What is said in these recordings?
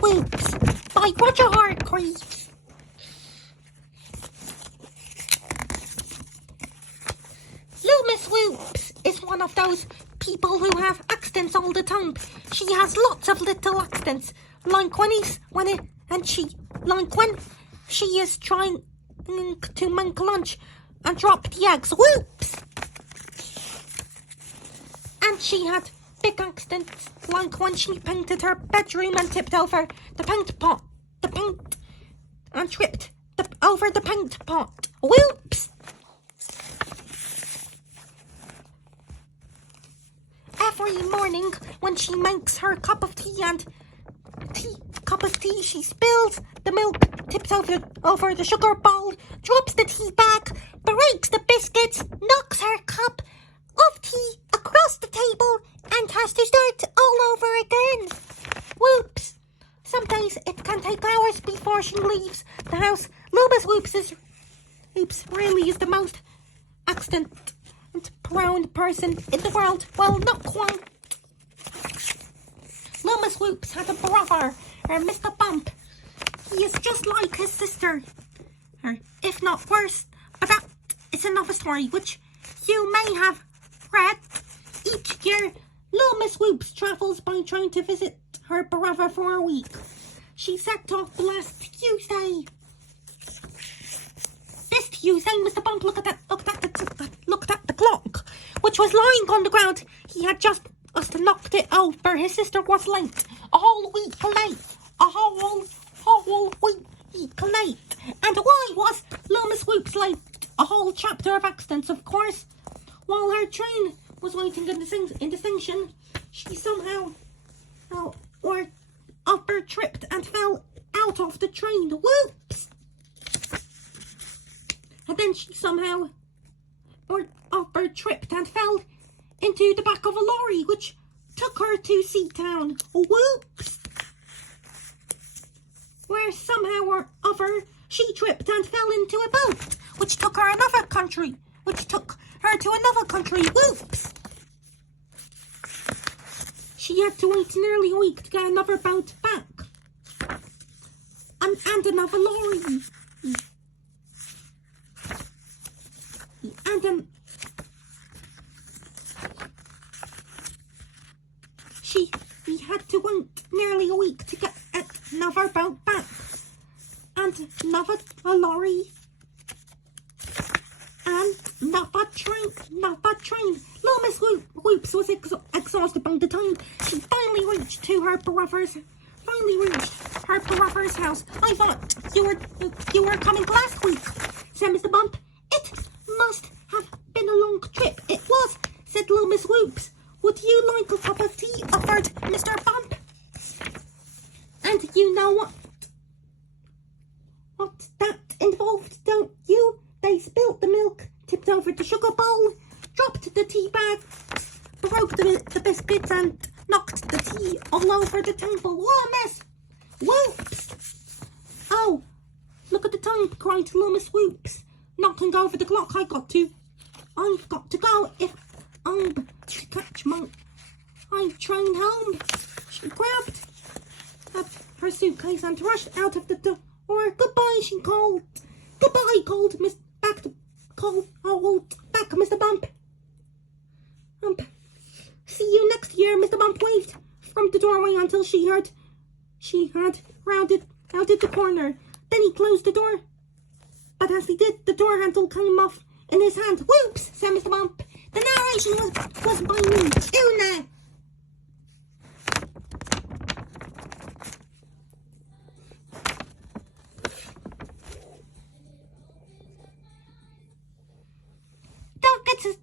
Whoops by Roger Hargreaves. Miss Whoops is one of those people who have accents all the time. She has lots of little accents, like when she is trying to make lunch and drop the eggs. Whoops! And she had big accents, like when she painted her bedroom and tipped over the paint pot, and tripped over the paint pot. Whoops! Every morning when she makes her cup of tea, she spills the milk, tips over the sugar bowl, drops the tea bag, breaks the biscuits, knocks her cup of tea across the table, and has to start all over again. Whoops! Some days it can take hours before she leaves the house. Miss Whoops really is the most accident-prone person in the world. Well, not quite. Miss Whoops had a brother, Mr. Bump. He is just like his sister, if not worse. But that is another story, which you may have read. Each year, Miss Whoops travels by train to visit her brother for a week. She set off last Tuesday. This Tuesday, Mr. Bump looked at the clock, which was lying on the ground. He had just knocked it over. His sister was late, a whole week late, a whole week late. And why was Miss Whoops late? A whole chapter of accidents, of course. While her train was waiting in the station, she somehow tripped and fell out of the train. Whoops! And then she somehow tripped and fell into the back of a lorry, which took her to Seatown. Whoops! Where somehow or other she tripped and fell into a boat, which took her to another country. Whoops! She had to wait nearly a week to get another boat back. And another lorry. We had to wait nearly a week to get another boat back. And another lorry. And another train. Miss Whoops was exhausted by the time she finally reached her brother's house. I thought you were coming last week, said Mr. Bump. It must have been a long trip. It was, said Miss Whoops. Would you like a cup of tea? Offered Mr. Bump. And you know what that involved, don't you? They spilt the milk, tipped over the sugar bowl, dropped the tea bag, broke the biscuits, and knocked the tea all over the table. What a mess! Whoops! Oh, look at the time, cried Miss Whoops, knocking over the clock. I've got to go if I'm to catch my train home. She grabbed her suitcase and rushed out of the door. Goodbye, she called. Goodbye, called Mr. Bump. See you next year, Mr. Bump waved from the doorway until she had rounded the corner. Then he closed the door. But as he did, the door handle came off in his hand. Whoops, said Mr. Bump. The narration was by me, Onna.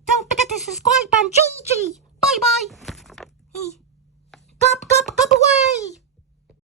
Don't forget to subscribe and GG. Bye bye.